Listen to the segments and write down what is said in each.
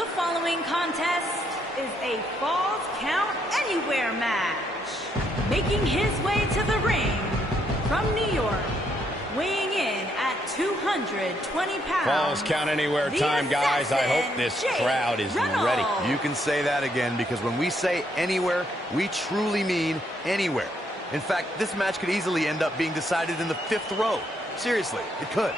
The following contest is a Falls Count Anywhere match. Making his way to the ring from New York, weighing in at 220 pounds. Falls Count Anywhere time, guys. I hope this crowd is ready. You can say that again, because when we say anywhere, we truly mean anywhere. In fact, this match could easily end up being decided in the 5th row. Seriously, it could.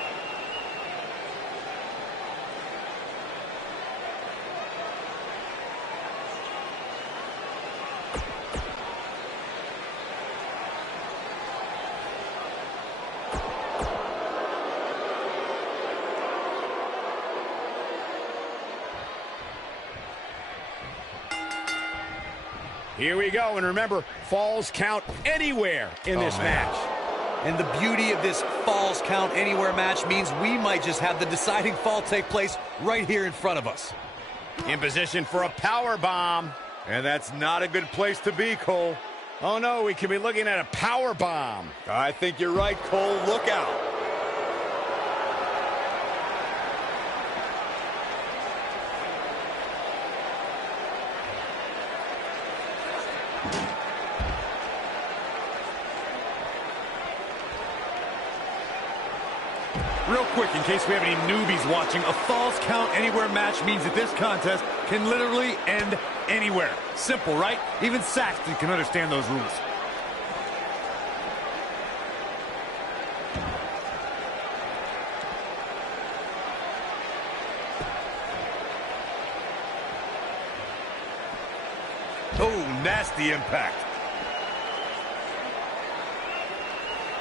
Here we go, and remember, falls count anywhere in this match. And the beauty of this Falls Count Anywhere match means we might just have the deciding fall take place right here in front of us. In position for a power bomb. And that's not a good place to be, Cole. Oh no, we could be looking at a power bomb. I think you're right, Cole. Look out. Real quick, in case we have any newbies watching, a Falls Count Anywhere match means that this contest can literally end anywhere. Simple, right? Even Saxton can understand those rules. Oh, nasty impact.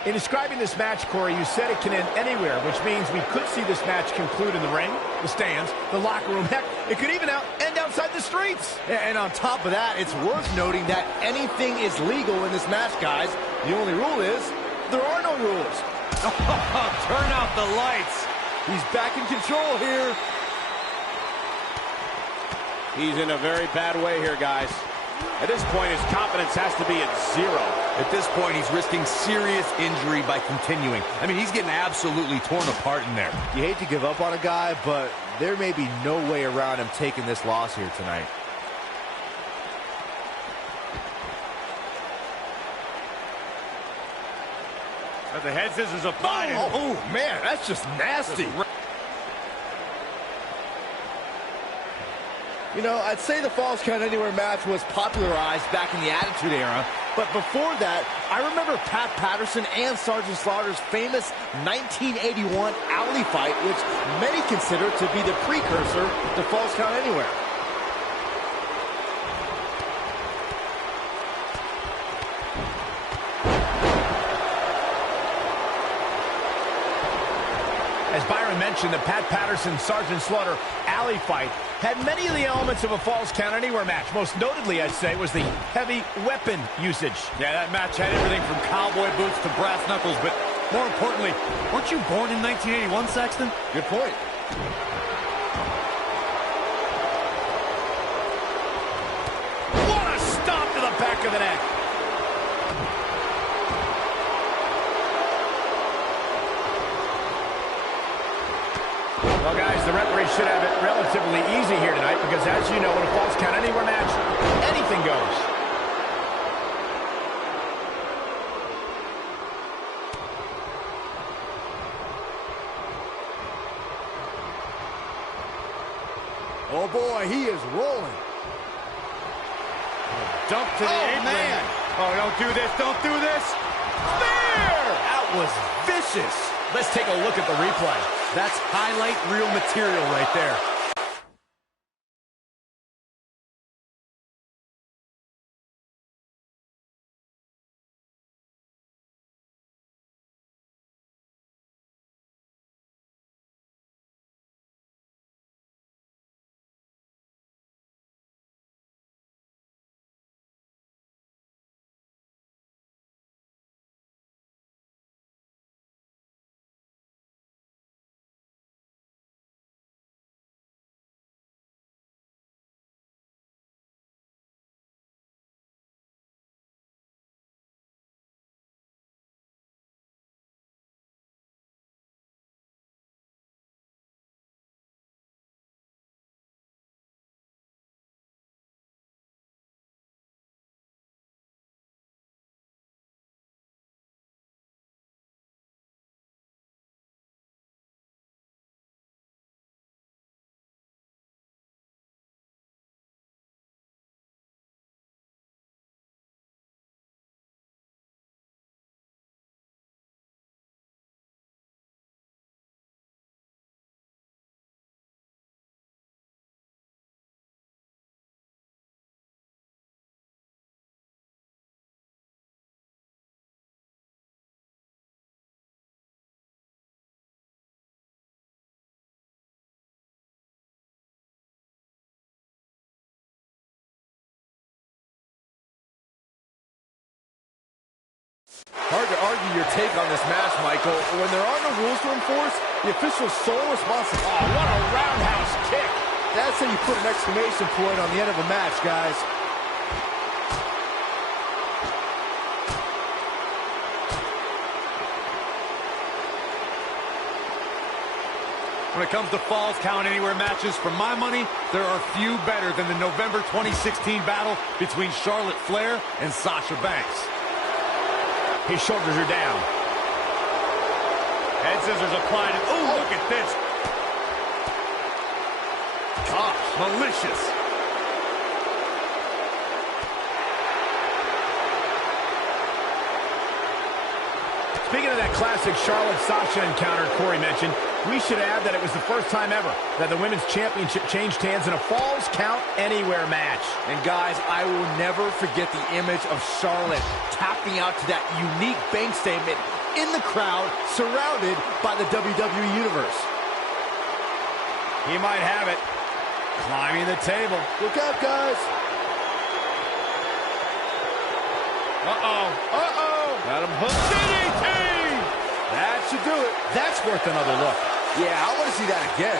In describing this match, Corey, you said it can end anywhere, which means we could see this match conclude in the ring, the stands, the locker room. Heck, it could even end outside the streets. And on top of that, it's worth noting that anything is legal in this match, guys. The only rule is there are no rules. Turn out the lights. He's back in control here. He's in a very bad way here, guys. At this point, his confidence has to be at 0. At this point, he's risking serious injury by continuing. I mean, he's getting absolutely torn apart in there. You hate to give up on a guy, but there may be no way around him taking this loss here tonight. The head scissors applied. Oh, man, that's just nasty. You know, I'd say the Falls Count Anywhere match was popularized back in the Attitude Era, but before that, I remember Pat Patterson and Sergeant Slaughter's famous 1981 alley fight, which many consider to be the precursor to Falls Count Anywhere. As Byron mentioned, the Pat Patterson-Sergeant Slaughter alley fight had many of the elements of a Falls Count Anywhere match. Most notably, I'd say, was the heavy weapon usage. Yeah, that match had everything from cowboy boots to brass knuckles, but more importantly, weren't you born in 1981, Saxton? Good point. What a stomp to the back of the neck. Well, guys, the referee should have it relatively easy here tonight because, as you know, in a Falls Count Anywhere match, anything goes. Oh, boy, he is rolling. Dump to the apron. Man. Oh, don't do this. Don't do this. Spear! That was vicious. Let's take a look at the replay. That's highlight reel material right there. to argue your take on this match, Michael. When there are no rules to enforce, the official's sole responsibility. Oh, what a roundhouse kick. That's how you put an exclamation point on the end of a match, guys. When it comes to Falls Count Anywhere matches, for my money, there are few better than the November 2016 battle between Charlotte Flair and Sasha Banks. His shoulders are down. Head scissors applied. Oh, look at this. Gosh, malicious. Speaking of that classic Charlotte-Sasha encounter Corey mentioned, we should add that it was the first time ever that the Women's Championship changed hands in a Falls Count Anywhere match. And guys, I will never forget the image of Charlotte tapping out to that unique bank statement in the crowd, surrounded by the WWE Universe. He might have it. Climbing the table. Look out, guys. Uh-oh. Uh-oh. Got him hooked. DDT! That should do it. That's worth another look. Yeah, I want to see that again.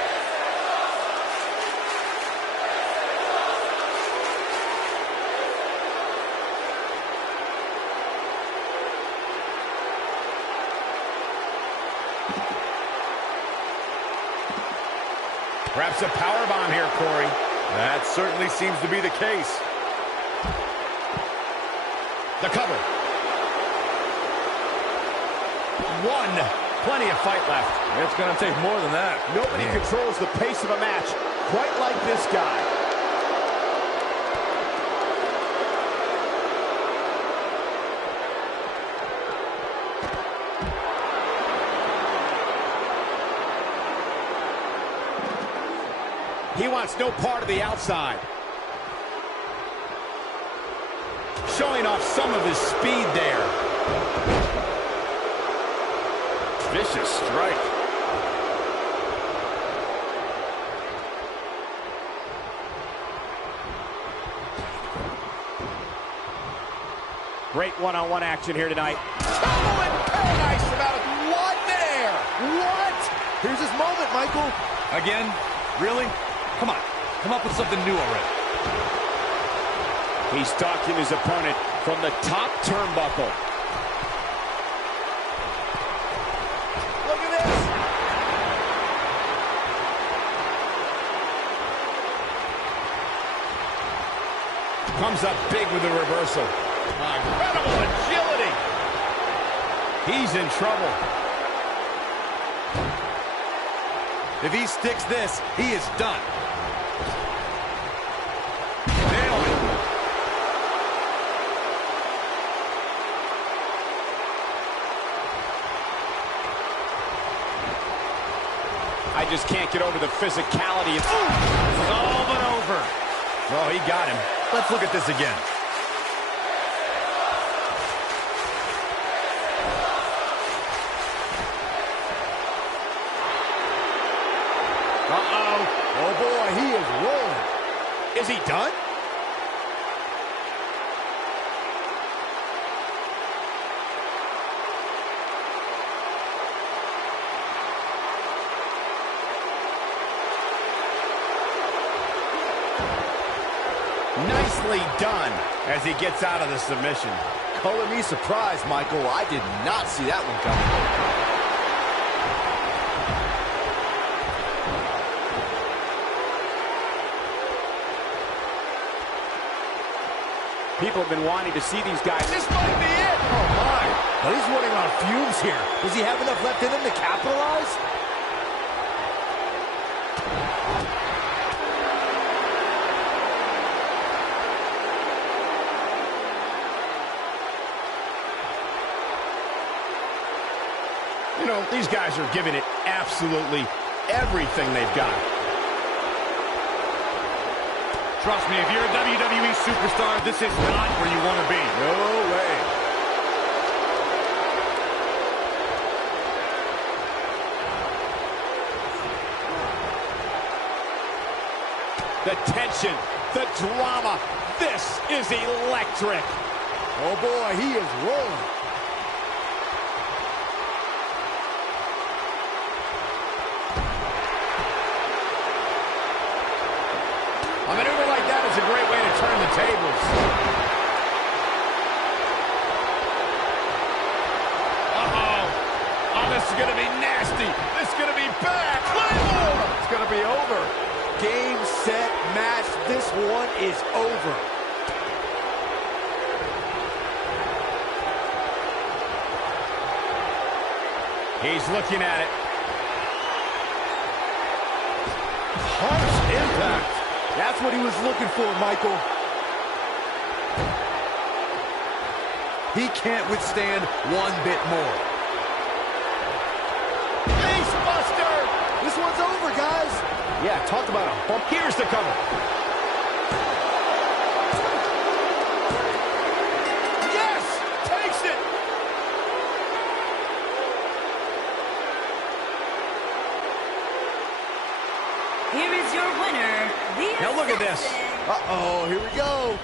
Perhaps a powerbomb here, Corey. That certainly seems to be the case. The cover. One. Plenty of fight left. It's going to take more than that. Nobody controls the pace of a match quite like this guy. He wants no part of the outside. Showing off some of his speed there. Vicious strike. Great one-on-one action here tonight. Oh, and paradise about one there. What? Here's his moment, Michael. Again? Really? Come on. Come up with something new already. He's stalking his opponent from the top turnbuckle. Look at this. Comes up big with the reversal. Incredible agility. He's in trouble. If he sticks this, he is done. Nailed it. I just can't get over the physicality. It's all but over. Well, he got him. Let's look at this again. Uh-oh. Oh, boy, he is rolling. Is he done? Nicely done as he gets out of the submission. Color me surprised, Michael. I did not see that one coming. People have been wanting to see these guys. This might be it. Oh, my. But he's running on fumes here. Does he have enough left in him to capitalize? You know, these guys are giving it absolutely everything they've got. Trust me, if you're a WWE superstar, this is not where you want to be. No way. The tension, the drama. This is electric. Oh, boy, he is rolling. the tables. Uh-oh. Oh, this is going to be nasty. This is going to be bad. Claymore! It's going to be over. Game, set, match. This one is over. He's looking at it. Harsh impact. That's what he was looking for, Michael. He can't withstand one bit more. Face buster! This one's over, guys. Yeah, talk about a bump. Here's the cover. Yes! Takes it! Here is your winner, the Now look at this. Assassin. Uh-oh, here we go.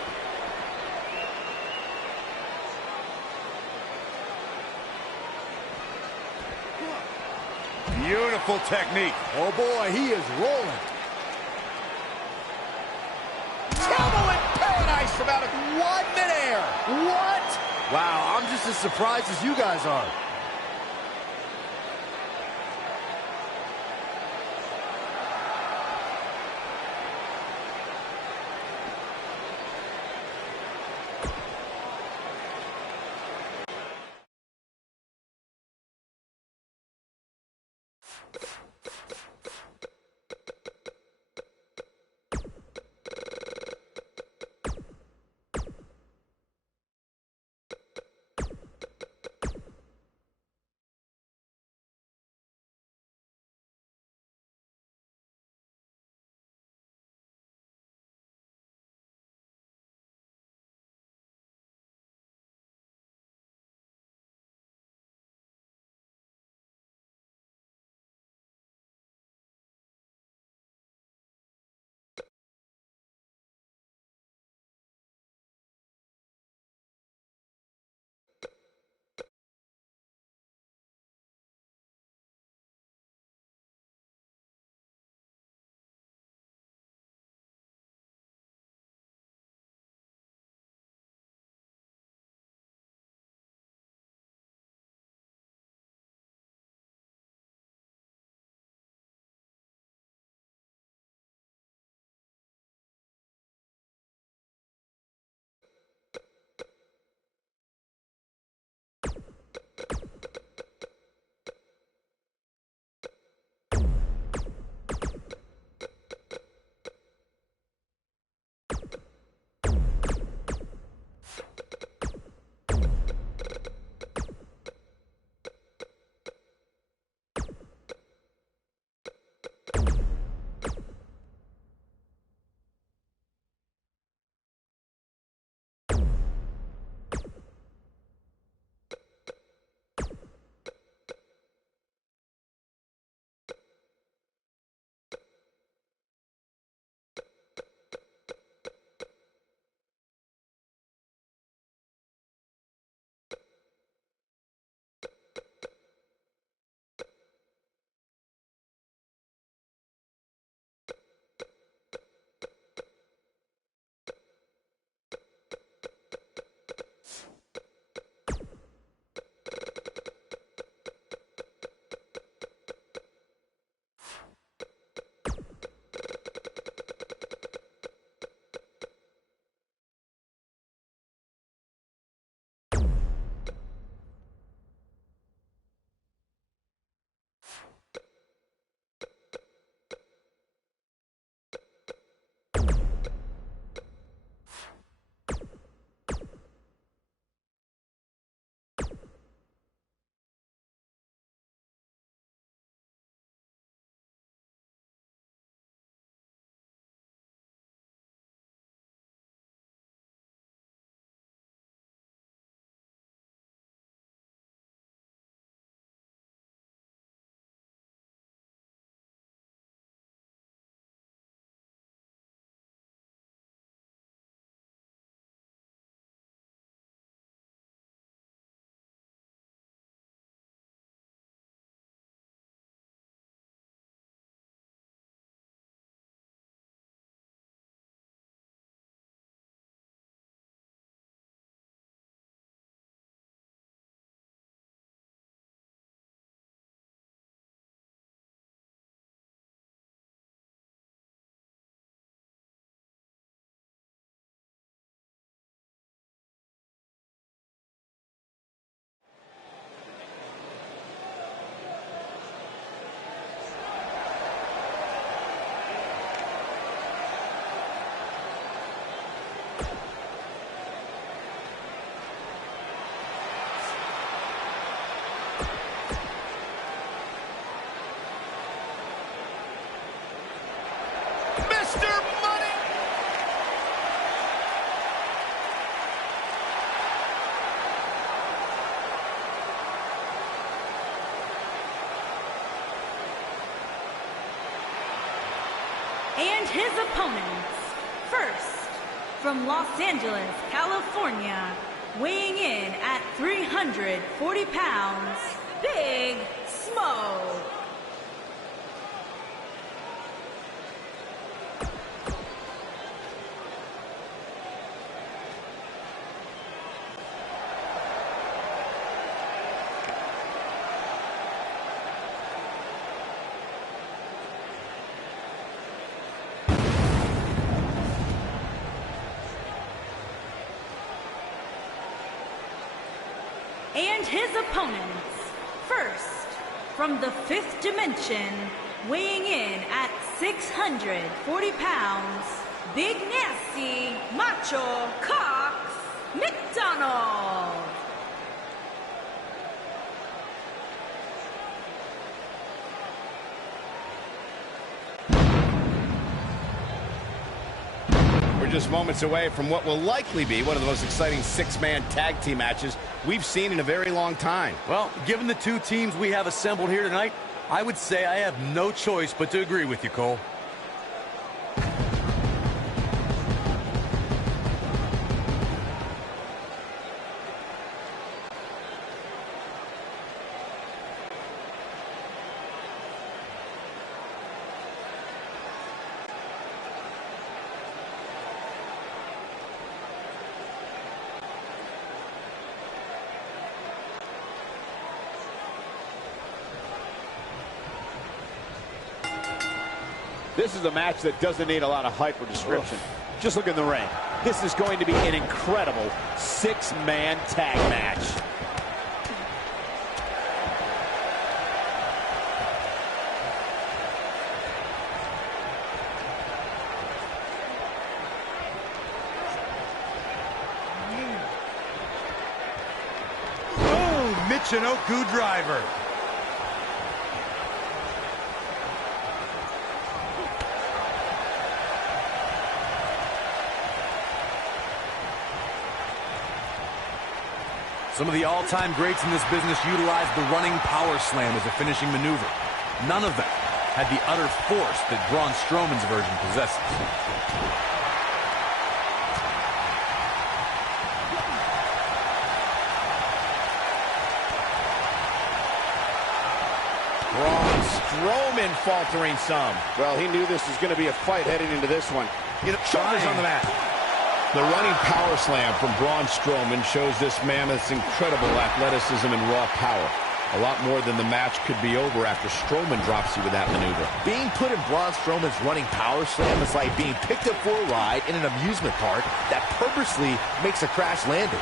Beautiful technique. Oh, boy, he is rolling. Trouble in paradise from out of midair. What? Wow, I'm just as surprised as you guys are. And his opponents, first, from Los Angeles, California, weighing in at 340 pounds, Big Smoke. And his opponents, first, from the fifth dimension, weighing in at 640 pounds, Big Nasty Macho Cox McDonald. We're just moments away from what will likely be one of the most exciting six-man tag team matches we've seen in a very long time. Well, given the two teams we have assembled here tonight, I would say I have no choice but to agree with you, Cole. This is a match that doesn't need a lot of hype or description. Just look in the ring. This is going to be an incredible six-man tag match. Boom! Michinoku driver. Some of the all-time greats in this business utilized the running power slam as a finishing maneuver. None of them had the utter force that Braun Strowman's version possesses. Braun Strowman faltering some. Well, he knew this was going to be a fight heading into this one. Shoulders on the mat. The running power slam from Braun Strowman shows this mammoth's incredible athleticism and raw power. A lot more than the match could be over after Strowman drops you with that maneuver. Being put in Braun Strowman's running power slam is like being picked up for a ride in an amusement park that purposely makes a crash landing.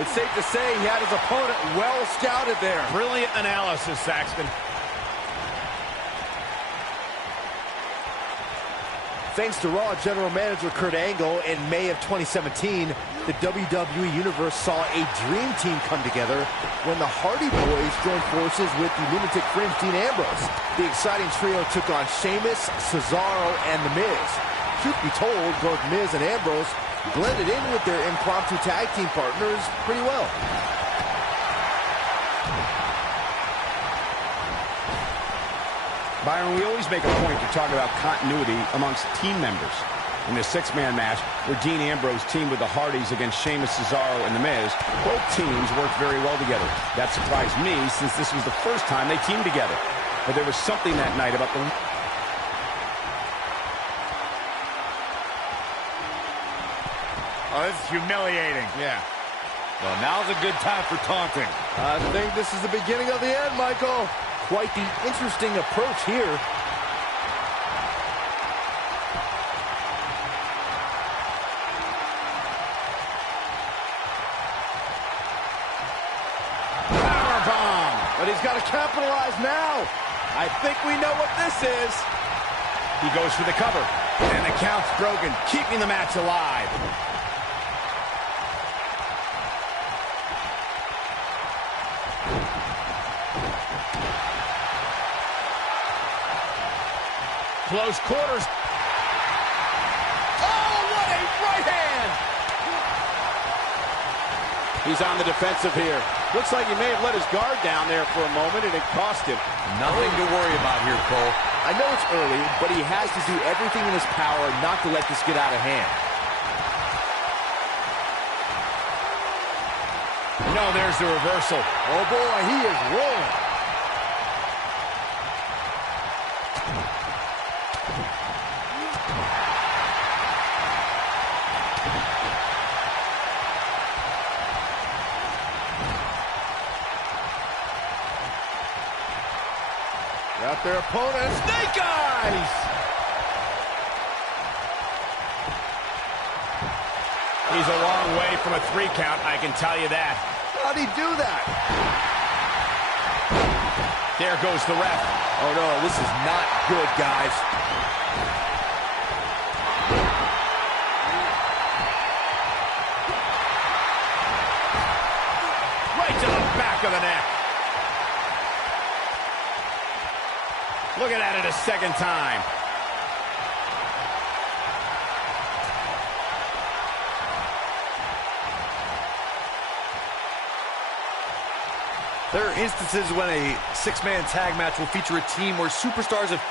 It's safe to say he had his opponent well scouted there. Brilliant analysis, Saxton. Thanks to Raw General Manager Kurt Angle, in May of 2017, the WWE Universe saw a dream team come together when the Hardy Boys joined forces with the Lunatic Fringe Dean Ambrose. The exciting trio took on Sheamus, Cesaro, and The Miz. Truth be told, both Miz and Ambrose blended in with their impromptu tag team partners pretty well. Byron, we always make a point to talk about continuity amongst team members. In the six-man match, where Dean Ambrose teamed with the Hardys against Sheamus, Cesaro, and The Miz, both teams worked very well together. That surprised me, since this was the first time they teamed together. But there was something that night about the... Oh, this is humiliating. Yeah. Well, now's a good time for taunting. I think this is the beginning of the end, Michael. Quite the interesting approach here. Powerbomb! But he's got to capitalize now. I think we know what this is. He goes for the cover. And the count's broken, keeping the match alive. Close quarters. Oh, what a right hand! He's on the defensive here. Looks like he may have let his guard down there for a moment, and it cost him. Nothing to worry about here, Cole. I know it's early, but he has to do everything in his power not to let this get out of hand. No, there's the reversal. Oh boy, he is rolling. Got their opponent, snake eyes! He's a long way from a 3 count, I can tell you that. How'd he do that? There goes the ref. Oh no, this is not good, guys. Right to the back of the neck. Looking at it a second time. There are instances when a 6-man tag match will feature a team where superstars have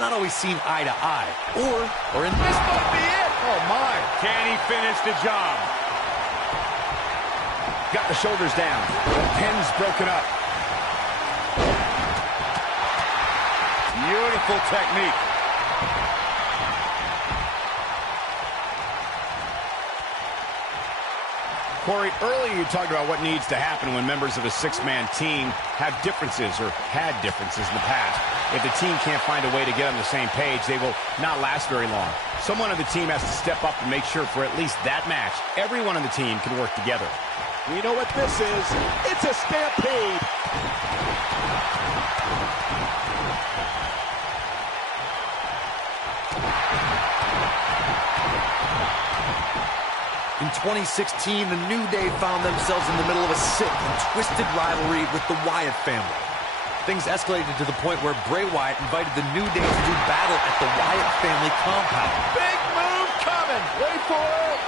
not always seen eye to eye. Or in this might be it. Oh my. Can he finish the job? Got the shoulders down. The pin's broken up. Beautiful technique. Corey, earlier you talked about what needs to happen when members of a 6-man team have differences or had differences in the past. If the team can't find a way to get on the same page, they will not last very long. Someone on the team has to step up and make sure for at least that match, everyone on the team can work together. We know what this is. It's a stampede. In 2016, the New Day found themselves in the middle of a sick and twisted rivalry with the Wyatt family. Things escalated to the point where Bray Wyatt invited the New Day to do battle at the Wyatt family compound. Big move coming. Wait for it.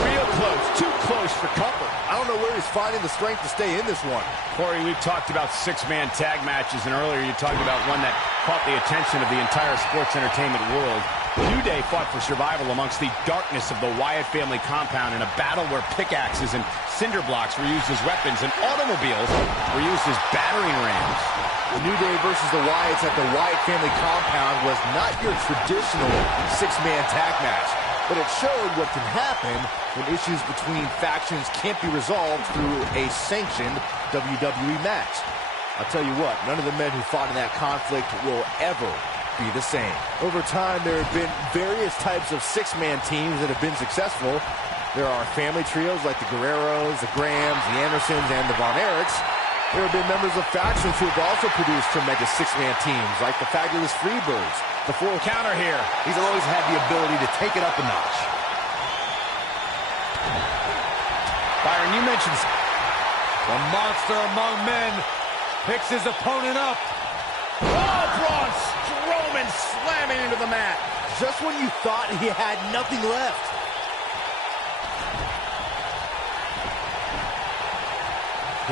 Real close, too close for comfort. I don't know where he's finding the strength to stay in this one. Corey, we've talked about 6-man tag matches, and earlier you talked about one that caught the attention of the entire sports entertainment world. New Day fought for survival amongst the darkness of the Wyatt family compound in a battle where pickaxes and cinder blocks were used as weapons and automobiles were used as battering rams. The New Day versus the Wyatts at the Wyatt family compound was not your traditional 6-man tag match, but it showed what can happen when issues between factions can't be resolved through a sanctioned WWE match. I'll tell you what, none of the men who fought in that conflict will ever be the same. Over time, there have been various types of 6-man teams that have been successful. There are family trios like the Guerreros, the Grahams, the Andersons, and the Von Erichs. There have been members of factions who have also produced tremendous 6-man teams, like the Fabulous Freebirds. The 4 Counter here. He's always had the ability to take it up a notch. Byron, you mentioned The monster among men picks his opponent up. oh, Braun Strowman slamming into the mat. just when you thought he had nothing left.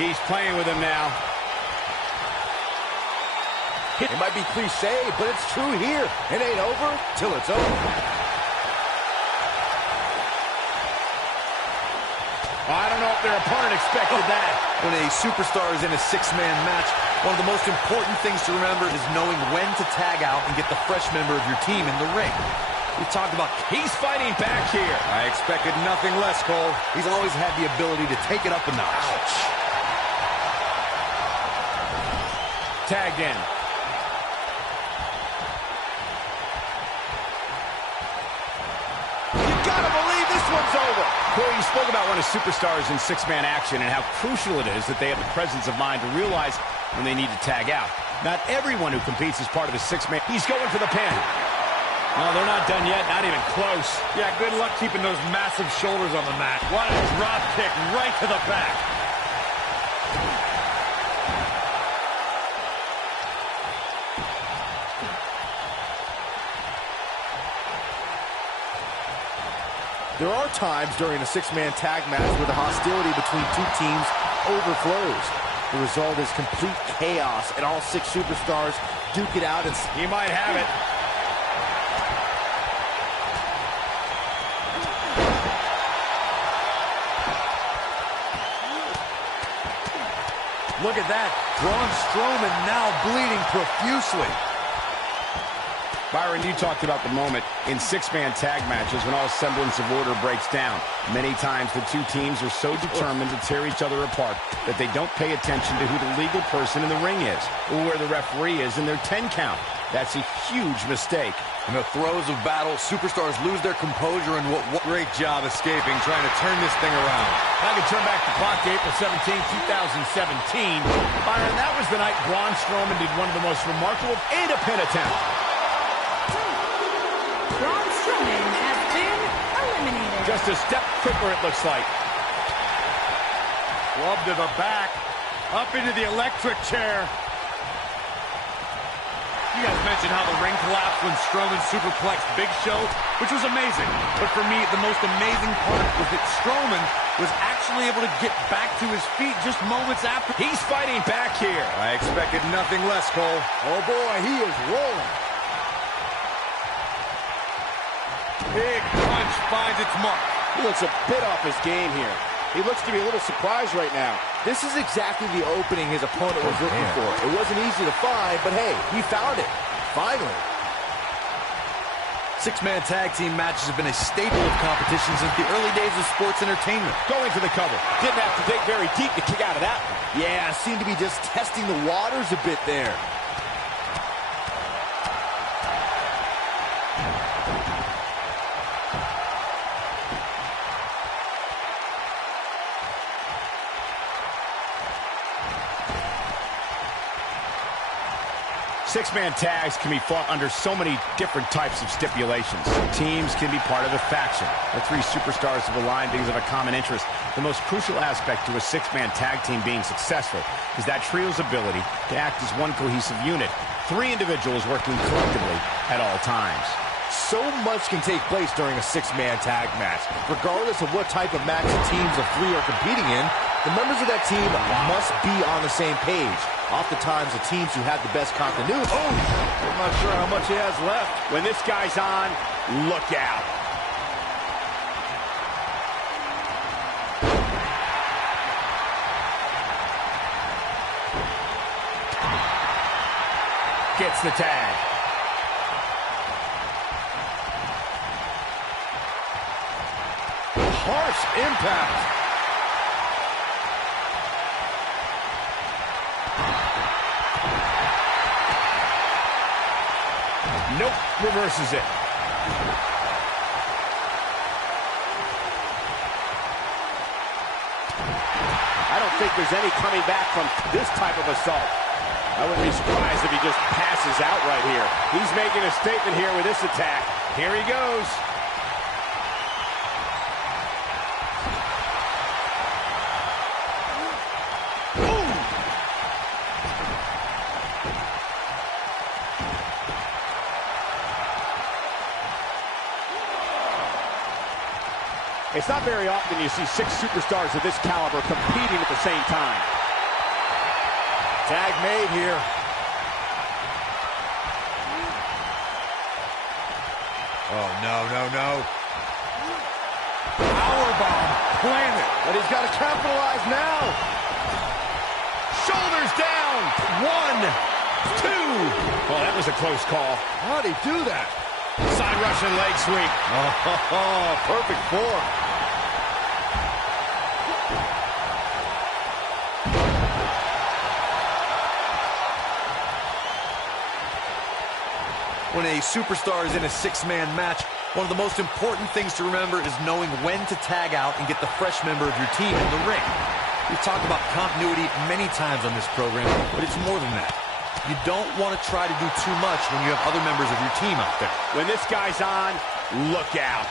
He's playing with him now. It might be cliche, but it's true here. It ain't over till it's over. I don't know if their opponent expected that. When a superstar is in a 6-man match, one of the most important things to remember is knowing when to tag out and get the fresh member of your team in the ring. We talked about He's fighting back here. I expected nothing less, Cole. He's always had the ability to take it up a notch. Ouch. Tagged in. You gotta believe this one's over. Corey, you spoke about when a superstar is in 6-man action and how crucial it is that they have the presence of mind to realize when they need to tag out. Not everyone who competes is part of a 6-man. He's going for the pin. No, they're not done yet. Not even close. Yeah, good luck keeping those massive shoulders on the mat. What a drop kick right to the back. There are times during a six-man tag match where the hostility between two teams overflows. The result is complete chaos, and all six superstars duke it out. And he might have it. Look at that. Braun Strowman now bleeding profusely. Byron, you talked about the moment in six-man tag matches when all semblance of order breaks down. Many times the two teams are so determined to tear each other apart that they don't pay attention to who the legal person in the ring is or where the referee is in their 10 count. That's a huge mistake. In the throes of battle, superstars lose their composure, and what Great job escaping, trying to turn this thing around. I can turn back the clock to April 17, 2017. Byron, that was the night Braun Strowman did one of the most remarkable and a pin attempt. Braun Strowman has been eliminated. Just a step quicker, it looks like. Club to the back, up into the electric chair. You guys mentioned how the ring collapsed when Strowman superplexed Big Show, which was amazing. But for me, the most amazing part was that Strowman was actually able to get back to his feet just moments after. He's fighting back here. I expected nothing less, Cole. oh boy, he is rolling. Big punch finds its mark. He looks a bit off his game here. He looks to be a little surprised right now. This is exactly the opening his opponent was looking for. It wasn't easy to find, but hey, he found it. Finally. six-man tag team matches have been a staple of competition since the early days of sports entertainment. Going for the cover. Didn't have to dig very deep to kick out of that one. Yeah, seemed to be just testing the waters a bit there. Six-man tags can be fought under so many different types of stipulations. Teams can be part of a faction. The three superstars have aligned because of a common interest. The most crucial aspect to a six-man tag team being successful is that trio's ability to act as one cohesive unit. Three individuals working collectively at all times. So much can take place during a six-man tag match. Regardless of what type of match the teams of three are competing in, the members of that team must be on the same page. Oftentimes, the teams who have the best continuity... Oh! I'm not sure how much he has left. When this guy's on, look out. Gets the tag. Harsh impact. Nope, reverses it. I don't think there's any coming back from this type of assault. I wouldn't be surprised if he just passes out right here. He's making a statement here with this attack. Here he goes. It's not very often you see six superstars of this caliber competing at the same time. Tag made here. Oh, no. Powerbomb planted. But he's got to capitalize now. Shoulders down. 1, 2. Oh, that was a close call. How'd he do that? Side Russian leg sweep. Oh, perfect form. When a superstar is in a six-man match, one of the most important things to remember is knowing when to tag out and get the fresh member of your team in the ring. We've talked about continuity many times on this program, but it's more than that. You don't want to try to do too much when you have other members of your team out there. When this guy's on, look out.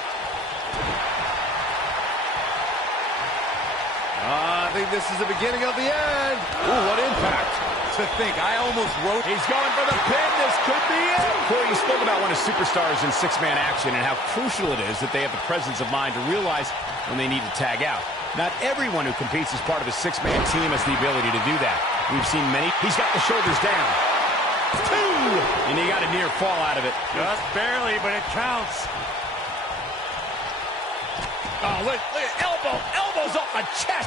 I think this is the beginning of the end. Ooh, what impact. to think. I almost wrote... He's going for the pin. This could be it. Corey, you spoke about one of superstars in six-man action and how crucial it is that they have the presence of mind to realize when they need to tag out. Not everyone who competes as part of a six-man team has the ability to do that. We've seen many. He's got the shoulders down. 2! And he got a near fall out of it. Just barely, but it counts. Oh, look, elbows off the chest.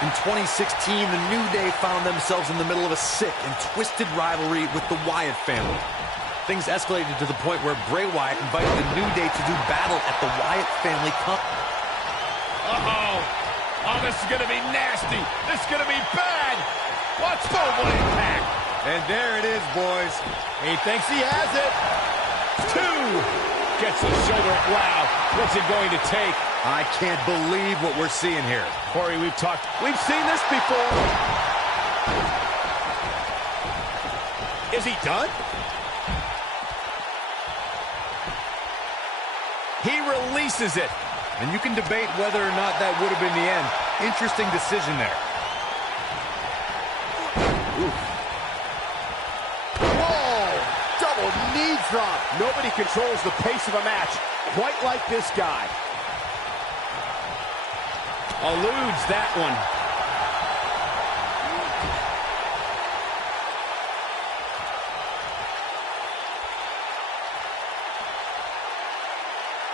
In 2016, the New Day found themselves in the middle of a sick and twisted rivalry with the Wyatt family. Things escalated to the point where Bray Wyatt invited the New Day to do battle at the Wyatt family company. Uh-oh. Oh, this is going to be nasty. This is going to be bad. Watch the impact. And there it is, boys. He thinks he has it. 2. Gets the shoulder. Wow. What's it going to take? I can't believe what we're seeing here. Corey, we've seen this before. Is he done? He releases it. And you can debate whether or not that would have been the end. Interesting decision there. Double knee drop. Nobody controls the pace of a match quite like this guy. Eludes that one.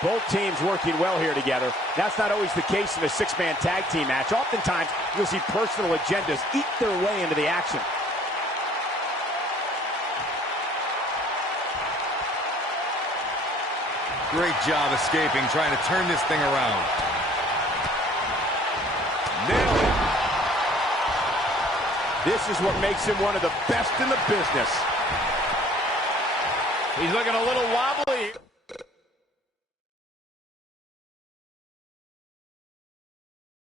Both teams working well here together. That's not always the case in a six-man tag team match. Oftentimes, you'll see personal agendas eat their way into the action. Great job escaping, trying to turn this thing around. Nailed it. This is what makes him one of the best in the business. He's looking a little wobbly.